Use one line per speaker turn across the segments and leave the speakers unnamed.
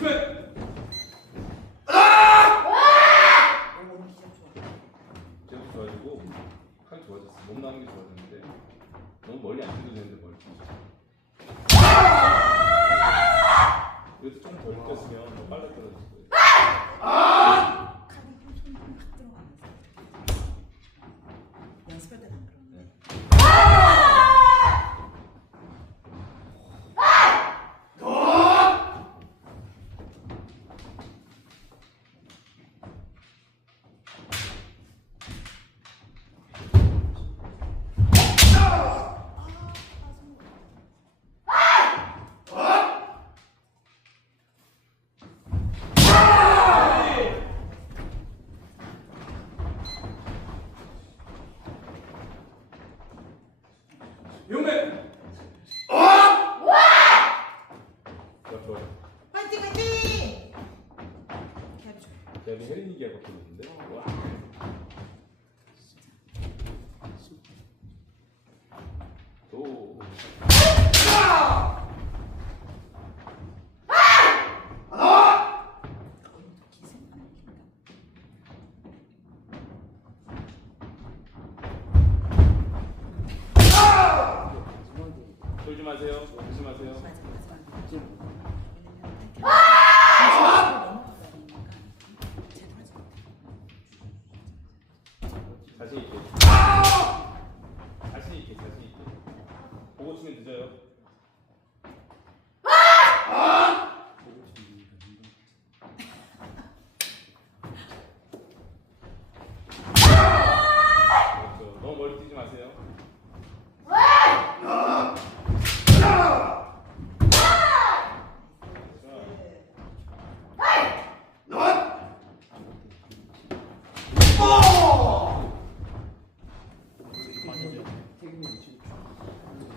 좋아.
제가 좋아지고 칼 좋아졌어. 몸 나온 게 좋아졌는데 너무 멀리 안 뛰도 되는데 멀리 뛰죠.
용매.
좋아 좋아.
파이팅 파이팅. 기합이 좋아.
대한이 혜린이 기가 바뀌었는데. 와.
맞아. 왜냐면
자신 있게. 자신 있게 자신 있게. 보고 치면 늦어요. 그렇죠. 너무 멀리 뛰지 마세요.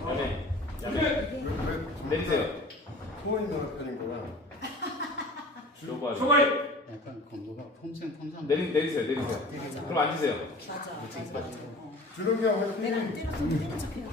야매, 야매.
스맨.
내리세요.
소원이 나는 편이구나.
줘봐요.
소바이.
약간 건조가 폼생 폼상
내리 내리세요. 내리세요. 그럼 앉으세요.
맞아 맞아 맞아. 어.
준호이 형 화이팅.
내가 안 때렸으면 때린 척해요.